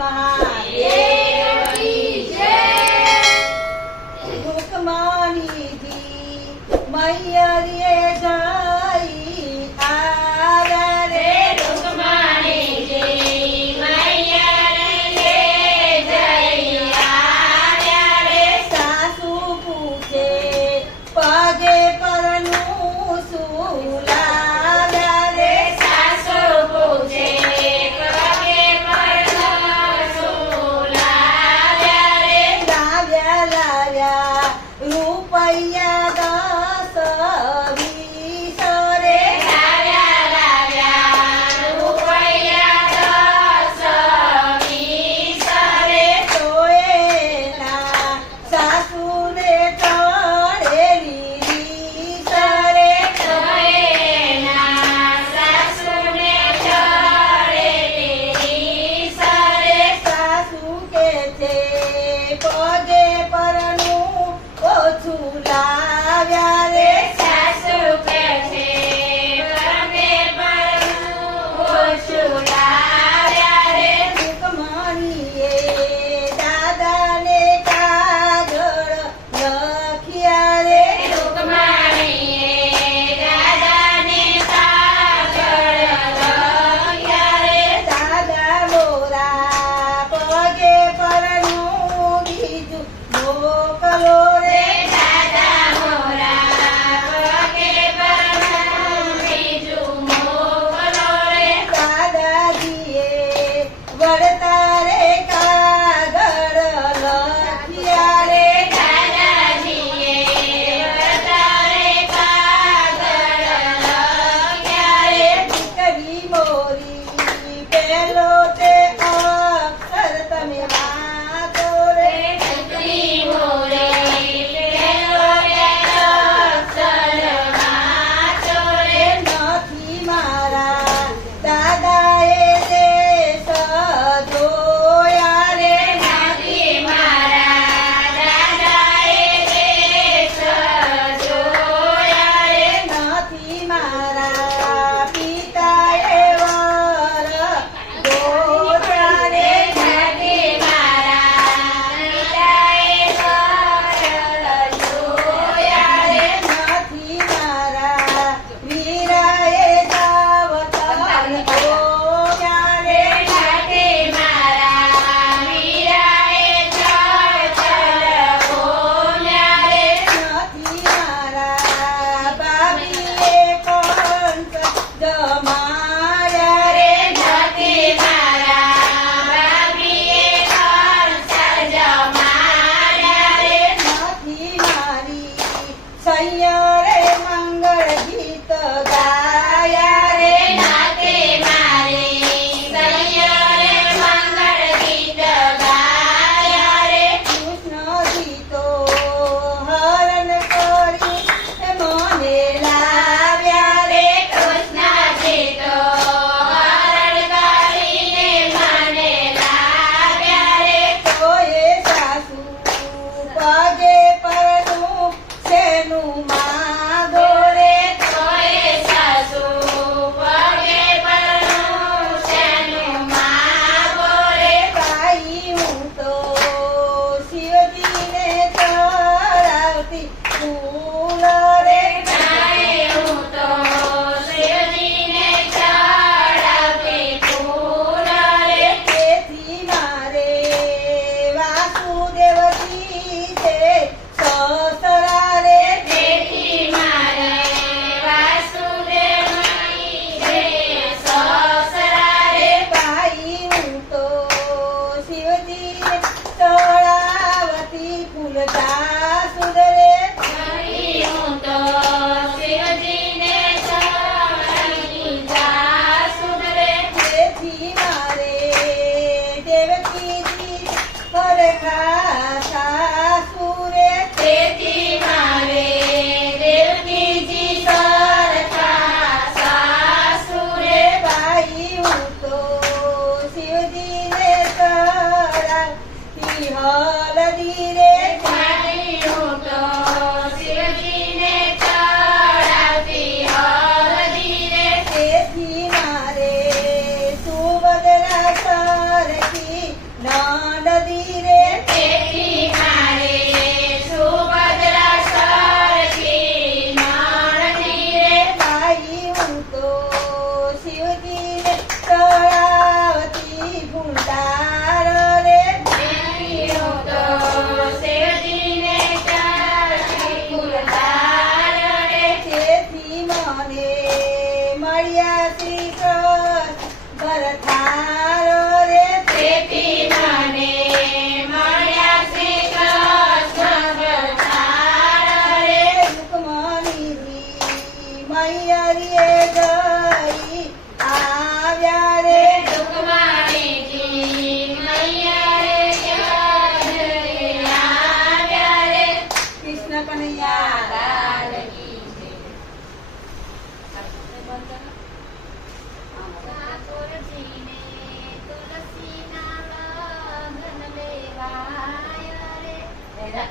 મહાદેવની જય। રૂકમણીજી મૈયરે જઈ આવ્યા રે। રૂકમણીજી મૈયરે જઈ આવ્યા રે। સાસુ પૂછે પગે પરનું શું લાવ્યા રે। સાસુ પૂછે પગે પરનું શું લાવ્યા રે। લાવ્યા રૂપિયા 10 20 રે। લાવ્યા રૂપિયા 10 20 રે। તો એના સાસુને ચડેલી રીત રે। તો એના સાસુને ચડેલી રીત રે। સાસુ કે છે પગે પરનું ઓછું લાવ્યા રે। સાસુ કે છે પગે પરનું ઓછું લાવ્યા રે। રૂકમણીએ દાદાને કાગળ લખ્યા રે। રૂકમણીએ દાદાને કાગળ લખ્યા રે। દાદા મોરા પગે પરનું બીજું મોકલો રે। દાદા મોરા પગે પરનું બીજું મોકલો રે। દાદાજીએ વળતા રે કાગળ લખ્યા રે। દાદાજીએ વરતારે કાગળ લખ્યા રે। દીકરી મોરી પેલો તે અક્ષર તમે વાંચો રે। દીકરી મોરે પેલો અક્ષર વાંચો રે। નથી મારા દાદાએ દેશ જોયા રે। નથી મારા દાદાએ દેશ જોયા રે। નથી મારા પિતાએ વર ગોત્યા રે। નથી મારા પિતાએ વર જોયા રે। નથી મારા વીરાએ જાવતર જોયા રે। નથી મારા વીરાએ જળચર ભોમ્યા રે। નથી મારા બાબીએ કંસ જમાયા રે। નથી મારા બાબીએ કંસ જમાડ્યા રે। નથી મારી સૈયરે મંગળ ગીત ગાયા રે। નથી મારી સૈયરે મંગળ ગીત ગાયા રે। કૃષ્ણજી તો હરણ કરી મને લાવ્યા રે। કૃષ્ણજી તો હરણ કરીને મને લાવ્યા રે। તો એ સાસુ પગે પરનું શેનું માગો રે। તોય સાસુ પગે પરનું શેનું માગો રે। ભાઈ હું તો શિવજીને ચડાવતી ફૂલ રે। ભાઈ હું તો શિવજીને ચડાવતી ફૂલ રે। તેથી મારે વાસુદેવજી છે સસરા રે। તેથી મારે વાસુદેવની છે સસરા રે। ભાઈ હું તો શિવજીને ચડાવતી ફૂલ જાસૂદ રે। ભાઈ હું તો શિવજીને ચડાવતી જાસૂદ રે। તેથી મારે દેવકીજી પરખા સાસુ રે। તેથી મારે દેવકીજી સરખા સાસુ રે। ભાઈ હું તો શિવજીને ચડાવતી હળદી રે। ભાઈ હું તો શિવજીને ચડાવતી હળદી રે। તેથી મારે સુભદ્રા સરખી ફૂલદાર રે દેવ્યું તો શિવજીને ચડાવી ફૂલદાર રે. તેથી મને મળ્યા શ્રી કૃષ્ણ ભરથાર રે તેથી મને મળ્યા શ્રી કૃષ્ણ ભરથાર રે. રૂકમણીજી મૈયરીએ ગઈ આવ્યા રે રૂકમણીજી મૈયા રે આવ્યા રે. કૃષ્ણ કનૈયા લાલ કી જય. ઠાકોરજીને તુલસીના લગ્ન લેવાય રે.